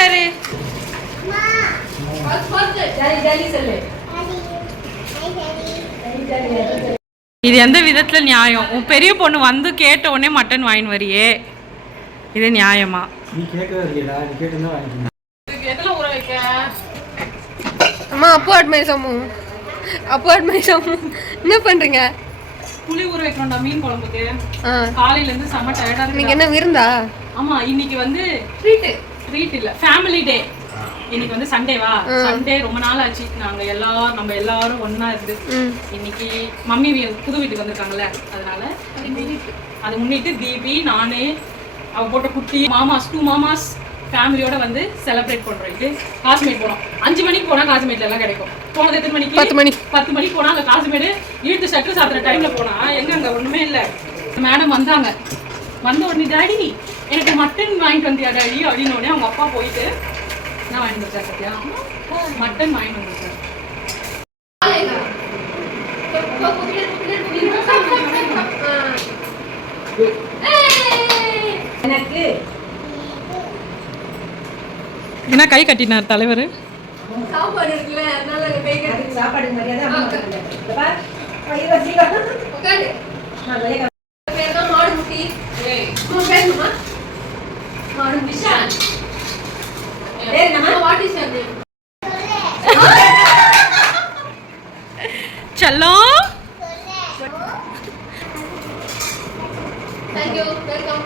வந்துட்டாரு இது எந்த விதத்துல நியாயம்? உன் பெரிய பொண்ணு வந்து கேட்ட உடனே மட்டன் வாங்கின்னு வரியே. இது நியாயமா? அம்மா அப்போட் மை சம்மு அப்போட் மை சம்மு என்ன பண்றீங்க? புளி ஊற வைக்கணும்டா மீன் குழம்புக்கு. காலையில இருந்து செம்ம டயர்டா இருக்கு என்ன விருந்தா? ஆமா இன்னைக்கு வந்து ட்ரீட் ட்ரீட் இல்ல. ஃபேமிலி டே இன்னைக்கு வந்து சண்டேவா சண்டே ரொம்ப நாள் ஆச்சு. நாங்க எல்லாரும் நம்ம எல்லாரும் ஒண்ணா இருந்து இன்னைக்கு மம்மி புது வீட்டுக்கு வந்திருக்காங்கல்ல அதனால அது முன்னிட்டு. தீபி நானு அவ போட்ட குட்டி மாமாஸ் டூ மாமாஸ் ஃபேமிலியோட வந்து செலிப்ரேட் பண்றோம். இது காஷ்மீர் போனோம். அஞ்சு மணிக்கு போனா காஷ்மீர்ல எல்லாம் கிடைக்கும். போனது எத்தனை மணிக்கு? பத்து மணி. பத்து மணிக்கு போனா அங்க காஷ்மீர் இழுத்து சட்டு சாத்துற டைம்ல போனா எங்க அங்க ஒண்ணுமே இல்ல. மேடம் வந்தாங்க. வந்த உடனே டாடி எனக்கு மட்டன் வாங்கிட்டு வந்தியா டாடி அப்படின்னு உடனே அவங்க அப்பா போயிட்டு நான் வாங்கிட்டு சத்யா மட்டன் வாங்கிட்டு வந்தேன் என்ன கை கட்டினார் தலைவர்? சாப்பாடு இருக்குல்ல அதனால அங்க கை கட்டி சாப்பாடு மரியாதை चलो thank you welcome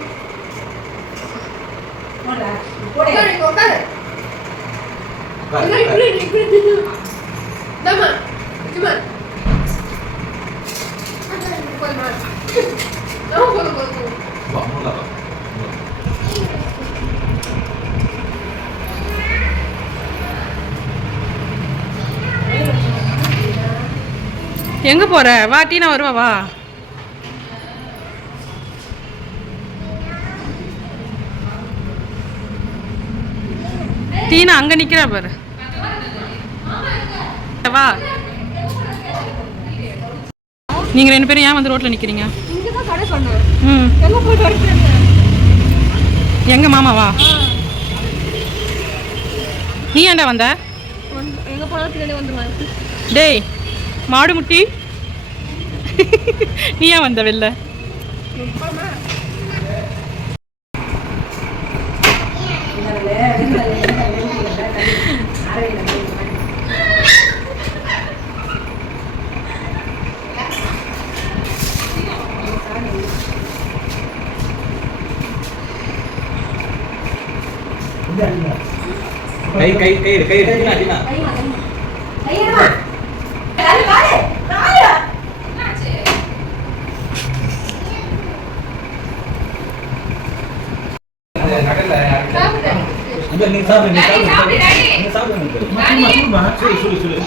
Vamos lá. எங்க போற? வா டீனா வருவா வா. டீனா அங்க நிக்கிறா பாரு. வா. நீங்க ரெண்டு பேரும் ஏன் வந்து கடை சொன்னேன் ம். எங்க போயிட்டு வரீங்க எங்க மாமாவா நீ ஏன்டா வந்த? டேய் மாடு முட்டி நீ ஏன் வந்த வெளில? கை கை கை கை கை நீ சாப்பிடு, நீ சாப்பிடு, நீ சாப்பிடு, நீ சாப்பிடு. சொல்லு, சொல்லு, சொல்லு.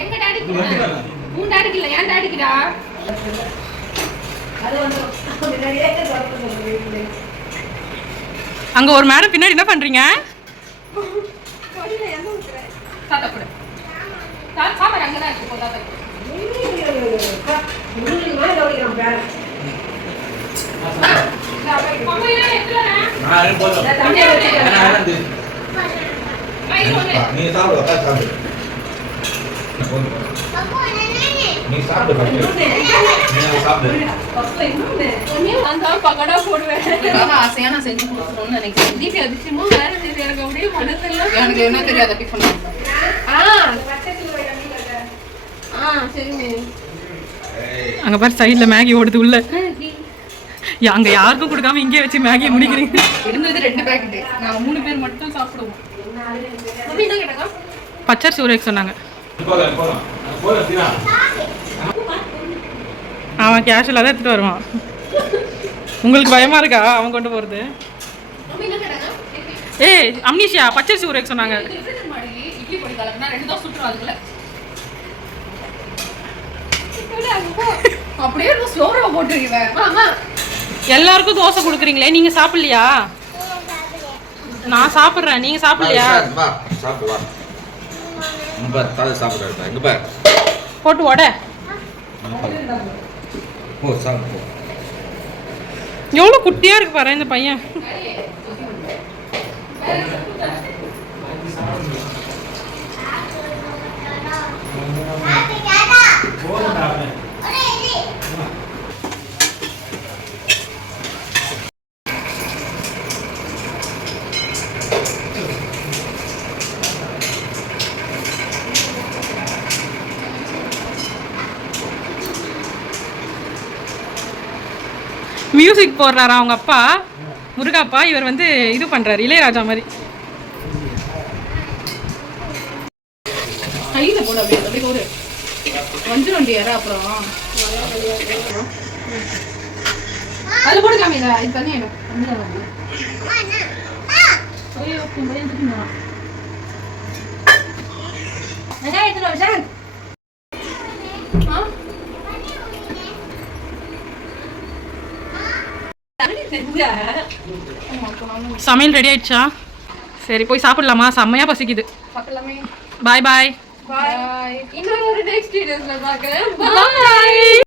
எங்க டாடி இது வந்துட்டானா? உன் டாடிக்கு இல்ல என் டாடிக்குடா அது வந்துரும். முன்னாடியே தொடர்பு சொல்லுங்க. அங்க ஒரு மேடம் பின்னாடி என்ன பண்றீங்க தாத்தா கூட தா- சாப்பாடு அங்கதான் இருக்கு போ தாத்தா கூட. நீ சாப்பிடு, சாப்பிடு. நீ சாப்பிடு நீ சாப்பிடு. செஞ்சு நினைக்கிறேன் எனக்கு என்ன தெரியாது ஆ ஆ அங்க பாரு சைட்ல மேகி ஓடுது உள்ள அங்க யாருக்கும் கொடுக்காம இங்கே வச்சு மேகி முடிக்கிறீங்க. இருந்தது ரெண்டு பேக்கெட் நாங்க மூணு பேர் மட்டும் சாப்பிடுவோம். பச்சரிசி ஊற வைக்க சொன்னாங்க. அவன் கேஷுவலாக தான் எடுத்துட்டு வருவான். உங்களுக்கு பயமா இருக்கா? அவன் கொண்டு கேட்டாங்க ஏய் அம்னிஷியா பச்சரிசி ஊற வைக்க சொன்னாங்க. அப்படியே இன்னும் ஸ்லோரா போட்டுருவேன் ஆமா எல்லாருக்கும் தோசை கொடுக்குறீங்களே நீங்க சாப்பிடலையா? நான் சாப்பிட்றேன் நீங்க சாப்பிடலையா. போட்டு போ. எவ்வளோ குட்டியா இருக்கு பாரு இந்த பையன். மியூசிக் போடுறாரா அவங்க அப்பா? முருகாப்பா இவர் வந்து இது பண்ணுறாரு இளையராஜா மாதிரி. கையில் போட அப்படியே அப்படியே ஒரு வந்துடும் யாரா அப்புறம்? அதுல போட்டு காமிடா இது பண்ணி ஆயிடும் ஐயோ, என் பையன் ஆ? ஆமா, அப்போ நானும் சமையல் ரெடி ஆயிடுச்சா? சரி போய் சாப்பிடலாமா? செம்மையா பசிக்குது. பாய் பாய் பாய் இன்னொரு நெக்ஸ்ட் வீடியோஸ்ல பார்க்கறேன் பாய்